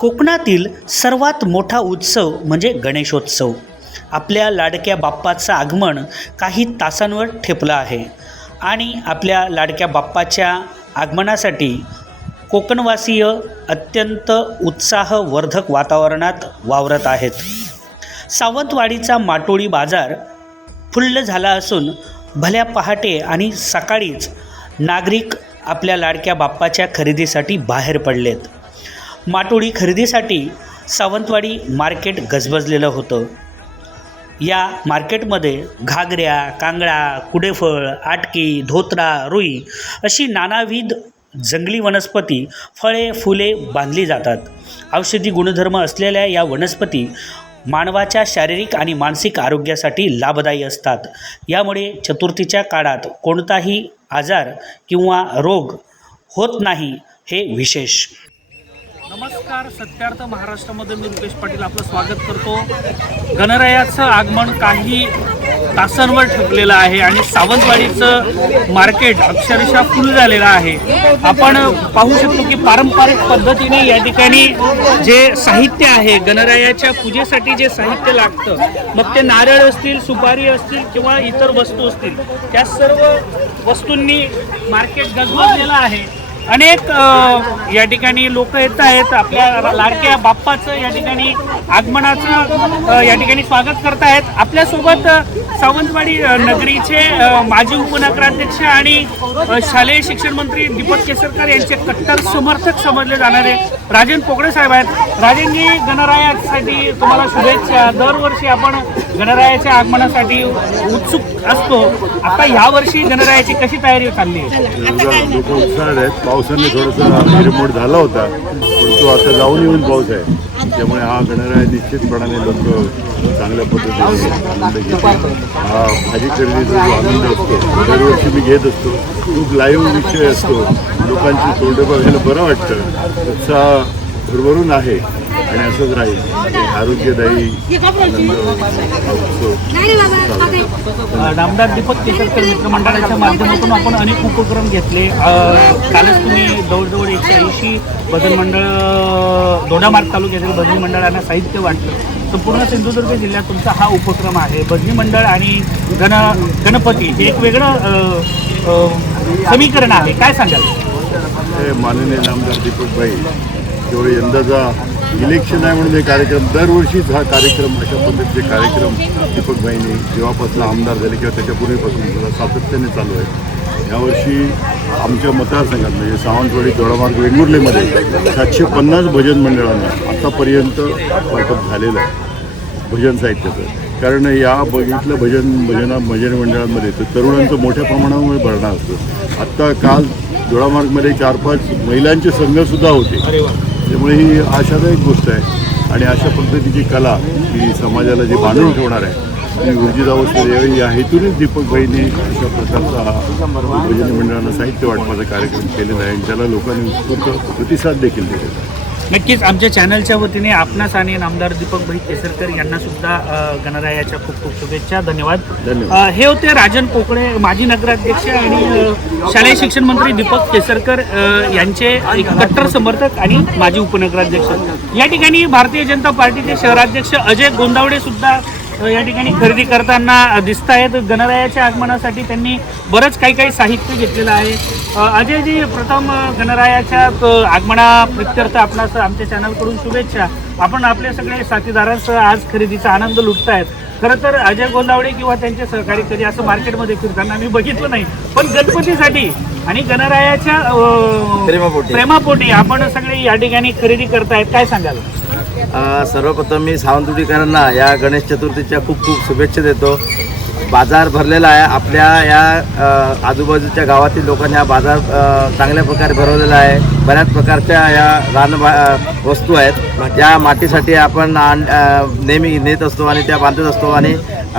कोकणातील सर्वात मोठा उत्सव म्हणजे गणेशोत्सव. आपल्या लाडक्या बाप्पाचं आगमन काही तासांवर ठेपलं आहे आणि आपल्या लाडक्या बाप्पाच्या आगमनासाठी कोकणवासीय अत्यंत उत्साहवर्धक वातावरणात वावरत आहेत. सावंतवाडीचा माटोळी बाजार फुल्ल झाला असून भल्या पहाटे आणि सकाळीच नागरिक आपल्या लाडक्या बाप्पाच्या खरेदीसाठी बाहेर पडलेत. माटोळी खरेदीसाठी सावंतवाडी मार्केट गजबजलेलं होतं. या मार्केटमध्ये घागऱ्या कांगळा कुडेफळ आटकी धोत्रा रुई अशी नानाविध जंगली वनस्पती फळे फुले बांधली जातात. औषधी गुणधर्म असलेल्या या वनस्पती मानवाच्या शारीरिक आणि मानसिक आरोग्यासाठी लाभदायी असतात. यामुळे चतुर्थीच्या काळात कोणताही आजार किंवा रोग होत नाही हे विशेष. नमस्कार सत्यार्थ महाराष्ट्रामध्ये मी रुपेश पाटील आपलं स्वागत करतो. गणरायाचं आगमन काही तासांवर ठेवलेलं आहे आणि सावंतवाडीचं मार्केट अक्षरशः फुल झालेलं आहे. आपण पाहू शकतो की पारंपरिक पद्धतीने या ठिकाणी जे साहित्य आहे गणरायाच्या पूजेसाठी जे साहित्य लागतं मग ते नारळ असतील सुपारी असतील किंवा इतर वस्तू असतील त्या सर्व वस्तूंनी मार्केट गजबजलेलं आहे. अनेक या ठिकाणी लोक येत आहेत. आपल्या लाडक्या बाप्पाचं या ठिकाणी आगमनाचं या ठिकाणी स्वागत करत आहेत. आपल्यासोबत सावंतवाडी नगरीचे माजी उपनगराध्यक्ष आणि शालेय शिक्षण मंत्री दीपक केसरकर यांचे कट्टर समर्थक समजले जाणारे राजन पोगळे साहेब आहेत. राजेंजी गणरायासाठी तुम्हाला शुभेच्छा. दरवर्षी आपण गणरायाच्या आगमनासाठी उत्सुक असतो. आता यावर्षी गणरायाची कशी तयारी चालली? आहे लोक आहेत. पावसाने थोडंसं रिमोट झाला होता. परंतु आता जाऊन येऊन पाऊस आहे. त्यामुळे हा गणराय निश्चितपणाने लोक चांगल्या पद्धतीने आनंद हा भाजी खरेदीचा जो आनंद असतो दरवर्षी मी घेत असतो. खूप लाईव्ह विषय असतो. लोकांची तोंड बघायला बरं वाटतं. उत्साह भरभरून आहे आणि असंच राहील. हे आरोग्यदायी नामदार दीपक केसरकर मित्रमंडळाच्या माध्यमातून आपण अनेक उपक्रम घेतले. कालच तुम्ही जवळजवळ एकशे ऐंशी भजन मंडळ दोडामार्ग तालुक्यातील भजनी मंडळांना साहित्य वाटलं संपूर्ण सिंधुदुर्ग जिल्ह्यात तुमचा हा उपक्रम आहे. भजनी मंडळ आणि गण गणपती हे एक वेगळं समीकरण आहे. काय सांगाल? हे माननीय नामदार दीपकभाई तेवढे यंदाचा इलेक्शन आहे म्हणून हे कार्यक्रम दरवर्षीच हा कार्यक्रम अशा पद्धतीचे कार्यक्रम दीपकभाईने जेव्हापासून आमदार झाले किंवा त्याच्यापूर्वीपासून सुद्धा सातत्याने चालू आहे. यावर्षी आमच्या मतदारसंघात म्हणजे सावंतवाडी दोडामार्ग वेंगुर्लेमध्ये सातशे पन्नास भजन मंडळांना आतापर्यंत वाटप झालेलं आहे भजन साहित्याचं. कारण या बघितलं भजन भजना भजन मंडळांमध्ये तर तरुणांचं मोठ्या प्रमाणामध्ये भरणा असतो. आत्ता काल दोडामार्गमध्ये चार पाच महिलांचे संघसुद्धा होते. त्यामुळे ही आशादायक गोष्ट आहे. आणि अशा पद्धतीची कला ही समाजाला जी बांधून ठेवणार आहे ती ऊर्जित अवस्थेत या हेतूनच दीपकभाईंनी अशा प्रकारचा हा भजनी साहित्य वाटपाचा कार्यक्रम केलेला आहे आणि त्याला लोकांनी उत्स्फूर्त प्रतिसाद देखील दिलेला आहे. नक्कीच आमच्या चॅनलच्या वतीने आपणास आणि नामदार दीपकभाई केसरकर यांना सुद्धा गणरायाच्या खूप खूप शुभेच्छा धन्यवाद. हे होते राजन पोकळे माजी नगराध्यक्ष आणि शालेय शिक्षण मंत्री दीपक केसरकर यांचे एक कट्टर समर्थक आणि माजी उपनगराध्यक्ष. या ठिकाणी भारतीय जनता पार्टीचे शहराध्यक्ष अजय गोंदावडे सुद्धा या ठिकाणी खरेदी करताना दिसत आहेत. गणरायाच्या आगमनासाठी त्यांनी बरंच काही काही साहित्य घेतलेलं आहे. अजयजी प्रथम गणरायाच्या आगमना प्रित्यर्थ आपणास आमच्या चॅनलकडून शुभेच्छा. आपण आपले सगळे साथीदारांसह आज खरेदीचा आनंद लुटतायत. खरं तर अजय गोंदावडे किंवा त्यांचे सहकारी कधी असं मार्केटमध्ये फिरताना मी बघितलं नाही. पण गणपतीसाठी आणि गणरायाच्या प्रेमापोटी. प्रेमापोटी. आपण सगळे या ठिकाणी खरेदी करतायत. काय सांगाल? सर्वप्रथम मी सावंतवाडीकरांना या गणेश चतुर्थीच्या खूप खूप शुभेच्छा देतो. बाजार भरलेला आहे. आपल्या या आजूबाजूच्या गावातील लोकांनी हा बाजार चांगल्या प्रकारे भरवलेला आहे. बऱ्याच प्रकारच्या या रान वस्तू आहेत. या मातीसाठी आपण नेहमी नेत असतो आणि त्या बांधत असतो आणि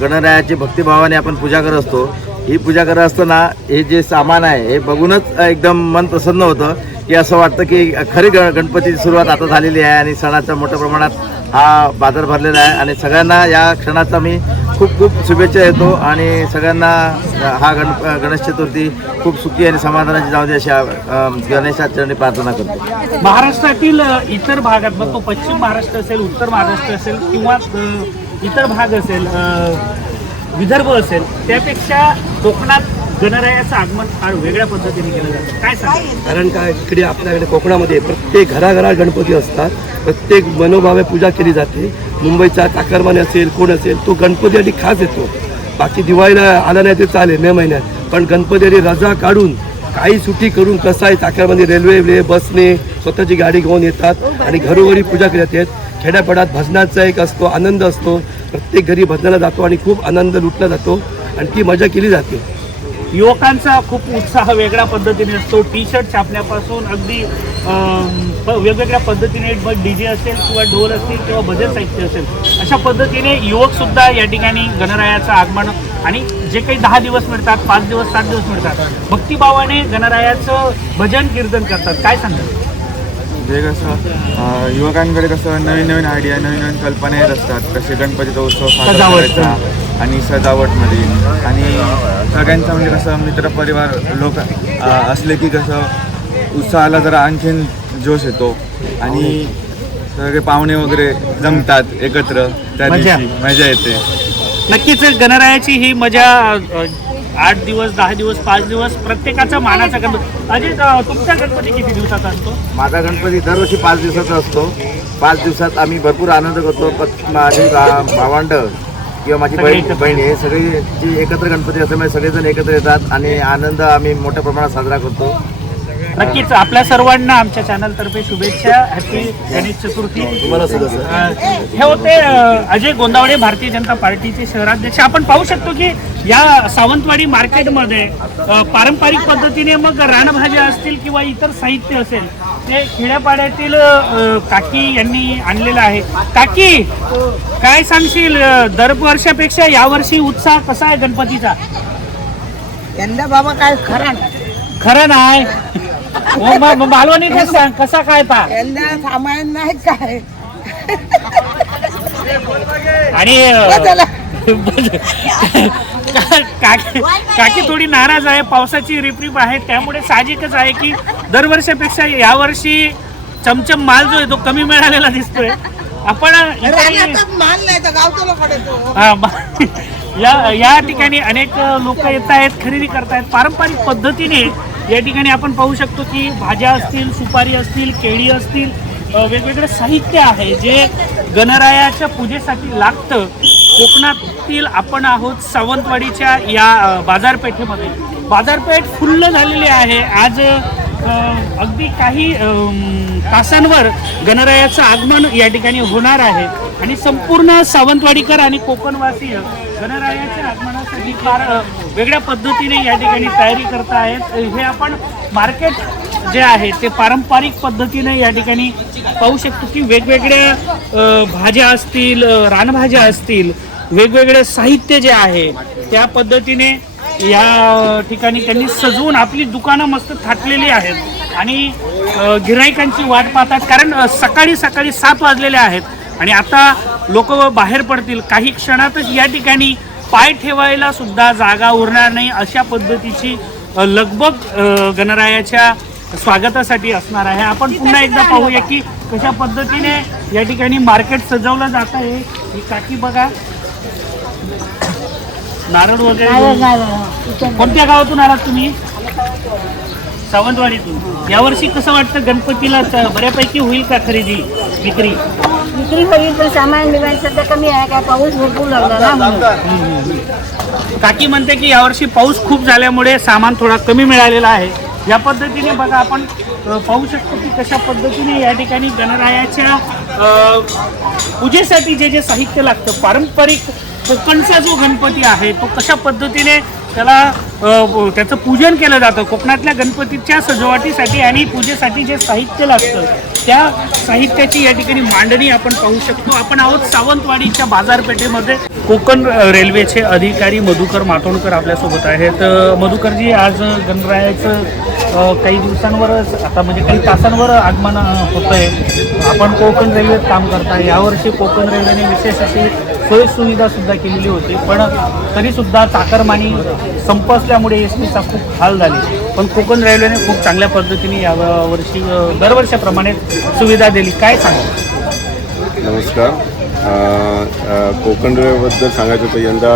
गणरायाची भक्तिभावाने आपण पूजा करत असतो. ही पूजा करत असताना हे जे सामान आहे हे बघूनच एकदम मन प्रसन्न होतं की असं वाटतं की खरी गण गणपतीची सुरुवात आता झालेली आहे आणि सणाचा मोठ्या प्रमाणात हा बाजार भरलेला आहे. आणि सगळ्यांना या क्षणाचा मी खूप खूप शुभेच्छा येतो आणि सगळ्यांना हा गण गणेश चतुर्थी खूप सुखी आणि समाधानाची जाऊ दे अशा गणेशाचरणी प्रार्थना करतो. महाराष्ट्रातील इतर भागात मग तो पश्चिम महाराष्ट्र असेल उत्तर महाराष्ट्र असेल किंवा इतर भाग असेल विदर्भ असेल त्यापेक्षा कोकणात गणरायाचं आगमन फार वेगळ्या पद्धतीने केलं जातं. काय सांगा कारण काय इकडे आपल्याकडे कोकणामध्ये प्रत्येक घराघरात गणपती असतात प्रत्येक मनोभावे पूजा केली जाते. मुंबईचा चाकरमाने असेल कोण असेल तो गणपती आणि खास येतो. बाकी दिवाळीला आला नाही ते चालेल मे महिन्यात. पण गणपती आणि रजा काढून काही सुट्टी करून कसं आहे चाकरमध्ये रेल्वे बसने स्वतःची गाडी घेऊन येतात आणि घरोघरी पूजा केली जाते. खेड्यापाड्यात भजनाचा एक असतो आनंद असतो. प्रत्येक घरी भजनाला जातो आणि खूप आनंद लुटला जातो आणि ती मजा केली जाते. युवकांचा खूप उत्साह वेगळ्या पद्धतीने असतो. टी शर्ट छापण्यापासून अगदी वेगवेगळ्या पद्धतीने मग डी जे असेल किंवा ढोल असतील किंवा भजन साहित्य असेल अशा पद्धतीने युवक सुद्धा या ठिकाणी गणरायाचं आगमन आणि जे काही दहा दिवस मिळतात पाच दिवस सात दिवस मिळतात भक्तिभावाने गणरायाचं भजन कीर्तन करतात. काय सांगतात जे कसं अं, युवकांकडे कसं नवीन नवीन आयडिया नवीन नवीन कल्पना येत असतात. कसे गणपतीचा उत्सव साजरा. करायचा आणि सजावटमध्ये. आणि सगळ्यांचा म्हणजे कसं मित्रपरिवार लोक असले की कसं उत्साहाला जरा आणखीन जोश येतो. आणि सगळे पाहुणे वगैरे जमतात एकत्र त्या मजा. दिवशी. मजा येते. नक्कीच गणरायाची ही मजा आठ दिवस दहा दिवस पाच दिवस प्रत्येकाचा मानाचा गणपती. अजय तुमचा गणपती किती दिवसाचा असतो? माझा गणपती दरवर्षी पाच दिवसाचा असतो. पाच दिवसात आम्ही भरपूर आनंद करतो. माझे भावंड किंवा माझी बहीण. बहीण हे सगळे जी एकत्र गणपती असल्यामुळे सगळेजण एकत्र येतात आणि आनंद आम्ही मोठ्या प्रमाणात साजरा करतो. नक्कीच. आपल्या सर्वांना आमच्या चॅनल तर्फे शुभेच्छा. हॅपी गणेश चतुर्थी. तुम्हाला सुद्धा सर अ, हे होते अजय गोंदावडे भारतीय जनता पार्टीचे शहराध्यक्ष. आपण पाहू शकतो की या सावंतवाडी मार्केटमध्ये पारंपरिक पद्धतीने मग रानभाज्या असतील किंवा इतर साहित्य असेल ते खेड्यापाड्यातील काकी यांनी आणलेलं आहे. काकी काय सांगशील? दरवर्षापेक्षा यावर्षी उत्साह कसा आहे गणपतीचा? यंदा बाबा काय खरा खरं नाही. मालवणी कसं सांग कसा काय पा? यंदा सामान नाही काय. आणि चला. काकी काकी थोडी नाराज आहे पावसाची रिपरिप आहे त्यामुळे साहजिकच आहे की दरवर्षीपेक्षा यावर्षी चमचम माल जो आहे तो कमी मिळालेला दिसतोय. आपण इकडे- रानातच माल नाही तर गावचं लोक येतो हा, ब- या या ठिकाणी अनेक लोक येत आहेत खरेदी करतायत पारंपरिक पद्धतीने या ठिकाणी आपण पाहू शकतो की भाज्या असतील सुपारी असतील केळी असतील वेगवेगळं साहित्य आहे जे गणरायाच्या पूजेसाठी लागतं. कोकणातील आपण आहोत सावंतवाडीच्या या बाजारपेठेमध्ये. बाजारपेठ फुल्ल झालेली आहे. आज अगदी काही तासांवर गणरायाचं आगमन या ठिकाणी होणार आहे. आणि संपूर्ण सावंतवाडीकर आणि कोकणवासीय गणरायाच्या आगमनासाठी फार वेगळ्या पद्धतीने या ठिकाणी तयारी करत आहेत. हे आपण मार्केट जे आहे ते पारंपरिक पद्धतीने या ठिकाणी पाहू शकतो की वेगवेगळ्या भाज्या असतील रानभाज्या असतील वेगवेगळे साहित्य जे आहे त्या पद्धतीने या ठिकाणी त्यांनी सजवून आपली दुकानं मस्त थाटलेली आहेत. आणि गिरायकांची वाट पाहतात. कारण सकाळी सकाळी सात वाजलेले आहेत. आणि आता लोक बाहेर पडतील. काही क्षणातच या ठिकाणी पाय ठेवायला सुद्धा जागा उरणार नाही. अशा पद्धतीची लगबग गणरायाच्या स्वागतासाठी असणार आहे. आपण पुन्हा एकदा पाहूया की कशा पद्धतीने या ठिकाणी मार्केट सजवलं जात आहे. ही काकी बघा. नारळ वगैरे कोणत्या गावातून आलात तुम्ही? सावंतवाडीतून. यावर्षी कसं वाटतं? गणपतीला बऱ्यापैकी होईल का खरेदी विक्री? विक्री होईल पण सामान बिमान सध्या कमी आहे काय पाऊस भरपूर लागला ना म्हणून. काकी म्हणते की यावर्षी पाऊस खूप झाल्यामुळे सामान थोडा कमी मिळालेला आहे. या पद्धतीने बघा आपण अ, पाहू शकतो की कशा पद्धतीने या ठिकाणी गणरायाच्या अ, पूजेसाठी जे जे साहित्य लागतं पारंपरिक कोकणचा जो गणपती आहे तो कशा पद्धतीने त्याला त्याचं पूजन केलं जातं. कोकणातल्या गणपतीच्या सजावटीसाठी आणि पूजेसाठी जे साहित्य लागतं त्या साहित्याची या ठिकाणी मांडणी आपण पाहू शकतो. आपण आहोत सावंतवाडीच्या बाजारपेठेमध्ये. कोकण रेल्वेचे अधिकारी मधुकर मातोंडकर आपल्यासोबत आहेत. मधुकरजी आज गणरायाचं काही दिवसांवरच आता म्हणजे काही तासांवर आगमन होतं आहे आपण कोकण रेल्वेत काम करताय. यावर्षी कोकण रेल्वेने विशेष अशी सोयीसुविधासुद्धा केलेली होती पण तरीसुद्धा चाकरमानी संप असल्यामुळे एस टीचा खूप हाल झाले. पण कोकण रेल्वेने खूप चांगल्या पद्धतीने या वर्षी दरवर्षाप्रमाणे सुविधा दिली. काय सांगा नमस्कार. कोकण रेल्वेबद्दल सांगायचं तर यंदा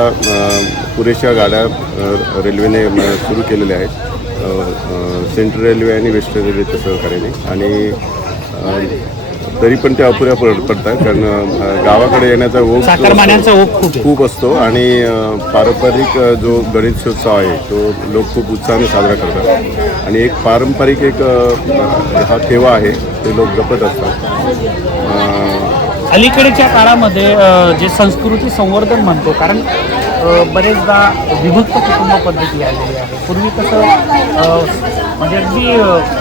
पुरेशा गाड्या रेल्वेने सुरू केलेल्या आहेत. सेंट्रल रेल्वे आणि वेस्टर्न रेल्वेच्या सहकार्याने. आणि तरी पण त्या अपुऱ्या पड पडतात. कारण गावाकडे येण्याचा ओघ खूप असतो. आणि पारंपरिक जो गणेशोत्सव आहे तो लोक खूप उत्साहाने साजरा करतात. आणि एक पारंपरिक एक हा ठेवा आहे. ते लोक जपत असतात. अलीकडेच्या काळामध्ये जे संस्कृती संवर्धन म्हणतो कारण बरेचदा विभक्त कुटुंब पद्धती आलेली आहे. पूर्वी कसं म्हणजे अगदी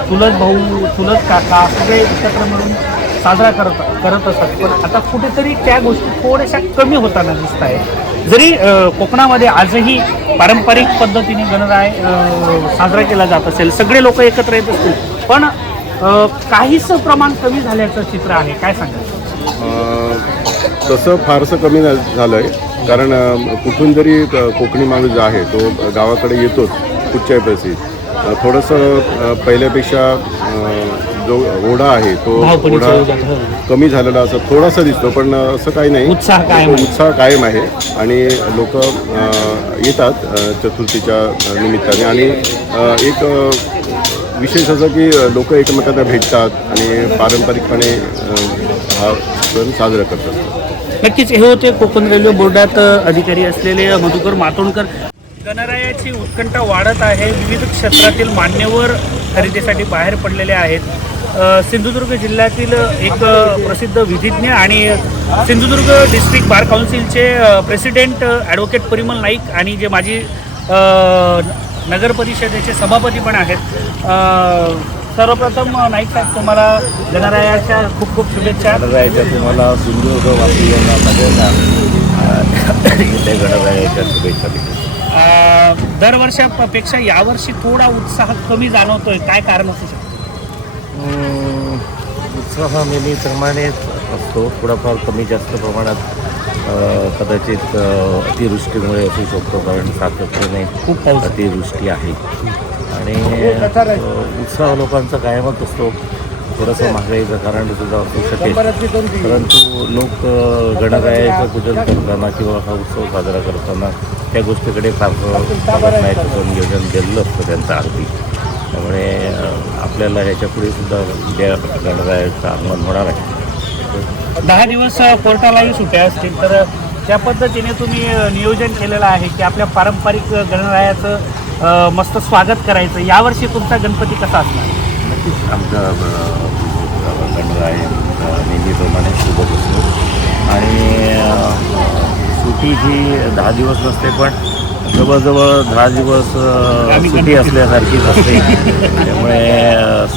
चुलत भाऊ चुलत काका सगळे एकत्र मिळून साजरा करत करत असतात. पण आता कुठेतरी त्या गोष्टी थोड्याशा कमी होताना दिसत आहे जरी कोकणामध्ये आजही पारंपरिक पद्धतीने गणराय साजरा केला जात असेल सगळे लोक एकत्र येत असतील पण काहीसं प्रमाण कमी झाल्याचं चित्र आहे. काय सांगायचं तसं फारसं कमी झालं आहे कारण कुठून जरी क- कोकणी माणूस जो आहे तो गावाकडे येतोच कुठच्याही परिस्थितीत थोडंसं पहिल्यापेक्षा जो ओढा आहे तो ओढा हो. कमी झालेला असं थोडासा दिसतो पण असं काही नाही. उत्साह कायम आहे. आणि लोक येतात चतुर्थीच्या निमित्ताने. आणि एक विशेष असं की लोक एकमेकांना भेटतात आणि पारंपरिकपणे हा सण साजरा करतात. नक्कीच हे होते कोकण रेल्वे बोर्डात अधिकारी असलेले मधुकर मातोंडकर. गणरायाची उत्कंठा वाढत आहे. विविध क्षेत्रातील मान्यवर खरेदीसाठी बाहेर पडलेले आहेत. सिंधुदुर्ग जिल्ह्यातील एक प्रसिद्ध विधिज्ञ आणि सिंधुदुर्ग डिस्ट्रिक्ट बार काउन्सिलचे प्रेसिडेंट ॲडव्होकेट परिमल नाईक आणि जे माजी नगरपरिषदेचे नगर परिषदेचे सभापती पण आहेत. सर्वप्रथम नाईक साहेब तुम्हाला गणरायाच्या खूप खूप शुभेच्छा. गणरायाच्या तुम्हाला सिंधुदुर्ग वासियांना सगळ्यांना इथे गणरायाच्या शुभेच्छा दरवर्षापेक्षा यावर्षी थोडा उत्साह कमी जाणवतोय. काय कारण असू शकतं? उत्साह नेहमीप्रमाणेच असतो. थोडाफार कमी जास्त प्रमाणात कदाचित अतिवृष्टीमुळे असू शकतो कारण सातत्याने खूप अतिवृष्टी आहे. आणि अं, उत्साह लोकांचा कायमच असतो. थोडंसं महागाईचं कारण सुद्धा असू शकेल. परंतु लोक गणरायाचं पूजन करताना किंवा हा उत्सव साजरा करताना त्या गोष्टीकडे फारसं बघत नाही तसं नियोजन केलेलं असतं त्यांचं अगदी त्यामुळे आपल्याला ह्याच्या पुढे सुद्धा उद्या गणरायाचं आगमन होणार आहे. दहा दिवस कोर्टालाही सुट्या असतील तर त्या पद्धतीने तुम्ही नियोजन केलेलं आहे की आपल्या पारंपरिक गणरायाचं मस्त स्वागत करायचं. यावर्षी तुमचा गणपती कसा असणार? नक्कीच. आमचा गणराय नेहमीप्रमाणे सोबत असतो आणि सुट्टी ही दहा दिवस नसते पण जवळजवळ दहा दिवस सुट्टी असल्यासारखीच असते. त्यामुळे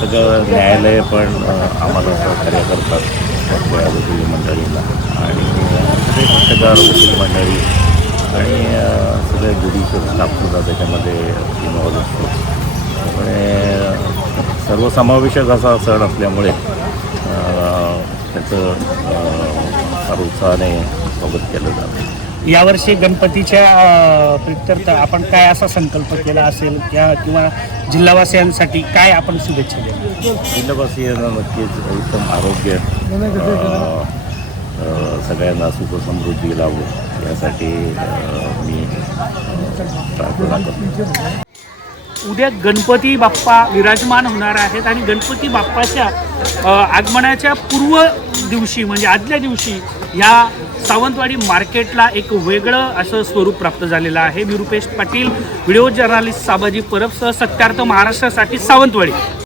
सगळं न्यायालय पण आम्हाला सहकार्य करतात सगळ्या वकील मंडळींना. आणि सगळे पक्षकार वकील मंडळी आणि सगळे ज्युडिशियल स्टाफसुद्धा त्याच्यामध्ये इन्व्हॉल्व असतो. त्यामुळे सर्वसमावेशक असा सण असल्यामुळे त्याचं फार उत्साहाने स्वागत केलं जातं. यावर्षी गणपतीच्या प्रित्यर्थ आपण काय असा संकल्प केला असेल किंवा किंवा जिल्हावासियांसाठी काय आपण शुभेच्छा द्या जिल्हावासियांना नक्कीच उत्तम आरोग्य सगळ्यांना सुखसमृद्धी लावो यासाठी मी प्रार्थना करतो. उद्या गणपती बाप्पा विराजमान होणार आहेत आणि गणपती बाप्पाच्या आगमनाच्या पूर्व दिवशी म्हणजे आदल्या दिवशी या सावंतवाडी मार्केटला एक वेगळं असं स्वरूप प्राप्त झालेलं आहे. मी रुपेश पाटील व्हिडिओ जर्नालिस्ट साबाजी परब सह सत्यार्थ महाराष्ट्रासाठी सावंतवाडी.